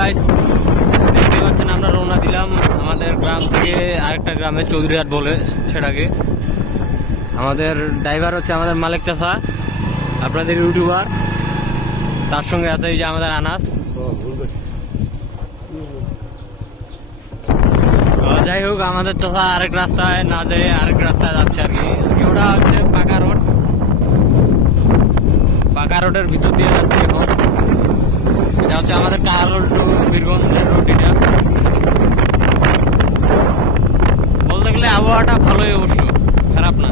Guys, দেখতে পাচ্ছেন আমরা রওনা দিলাম আমাদের গ্রাম থেকে আরেকটা গ্রামে, চৌধুরীহাট বলে সেটাকে। আমাদের ড্রাইভার হচ্ছে আমাদের মালিক চাচা, আপনাদের ইউটিউবার। তার সঙ্গে আছে এই যে আমাদের আনাস। যাই হোক, আমাদের চাচা আরেক রাস্তায় না যেয়ে আরেক রাস্তায় যাচ্ছে আর কি। ওটা হচ্ছে পাকা রোড, পাকা রোডের ভিতর দিয়ে যাচ্ছে এখন। এটা হচ্ছে আমাদের কারোল টু বীরগঞ্জের রোড। এটা বলতে গেলে আবহাওয়াটা ভালোই, অবশ্য খারাপ না।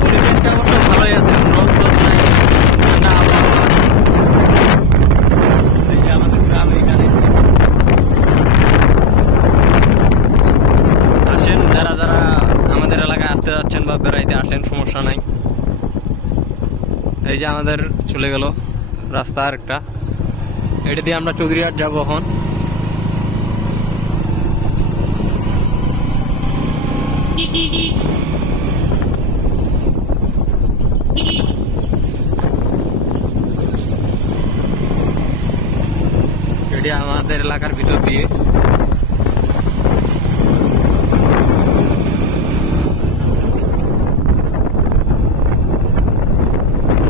পরিবেশটা অবশ্য ভালোই আছে, রোদ টোদ নাই, ঠান্ডা আবহাওয়া। এই যে আমাদের গ্রাম এখানে। আসেন, যারা যারা আমাদের এলাকায় আসতে যাচ্ছেন বা বেড়াইতে আসেন, সমস্যা নাই। এই যে আমাদের চলে গেল রাস্তা আরেকটা, এটা দিয়ে আমরা চৌধুরীহাট যাবো এখন। এটি আমাদের এলাকার ভিতর দিয়ে।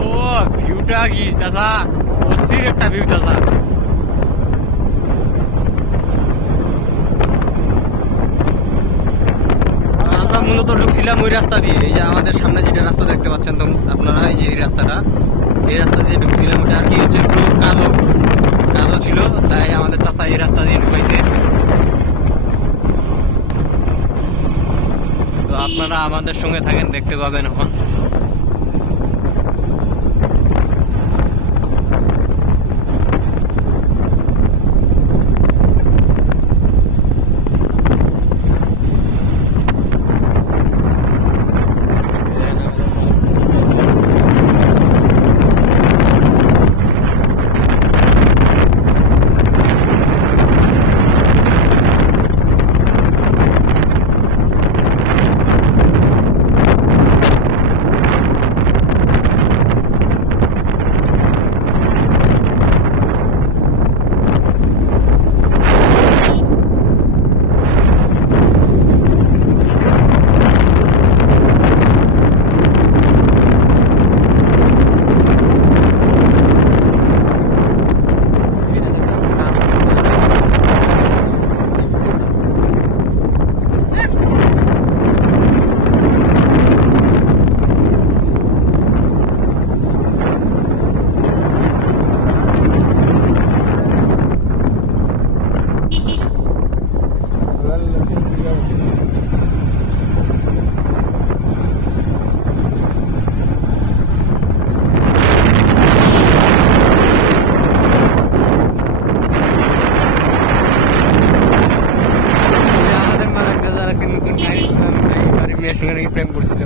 ও ভিউটা কি চাচা, অস্থির একটা ভিউ চাচা। আমরা মূলত ঢুকছিলাম ওই রাস্তা দিয়ে। এই যে আমাদের সামনে যেটা রাস্তা দেখতে পাচ্ছেন তো আপনারা, এই যে এই রাস্তাটা, এই রাস্তা দিয়ে ঢুকছিলাম। ওটা আর কি হচ্ছে একটু কালো কালো ছিল, তাই আমাদের চাচা এই রাস্তা দিয়ে ঢুকাইছে। তো আপনারা আমাদের সঙ্গে থাকেন, দেখতে পাবেন এখন। মেয়ের সঙ্গে নাকি প্রেম করছিল।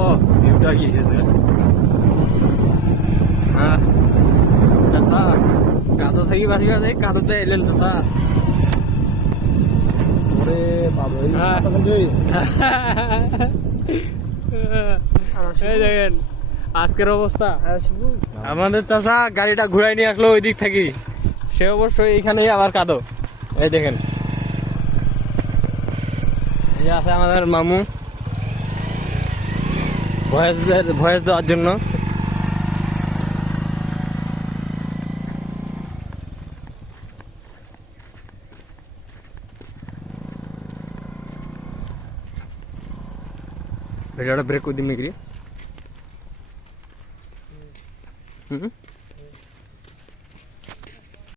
ও ভিউটা কি এসেছে। হ্যাঁ চাচা, কাদো থাকি বাসি বাসে কাদোতে এলেন চাচা। এই দেখেন আজকের অবস্থা। আমাদের চাচা গাড়িটা ঘুরাই নিয়ে আসলো ওই দিক থেকে, সে অবশ্যই এইখানেই আবার কাদো। এই দেখেন, এই আছে আমাদের মামু ভয়েস দেওয়ার জন্য। ভিডিওটা ব্রেক করে দিন নাকি।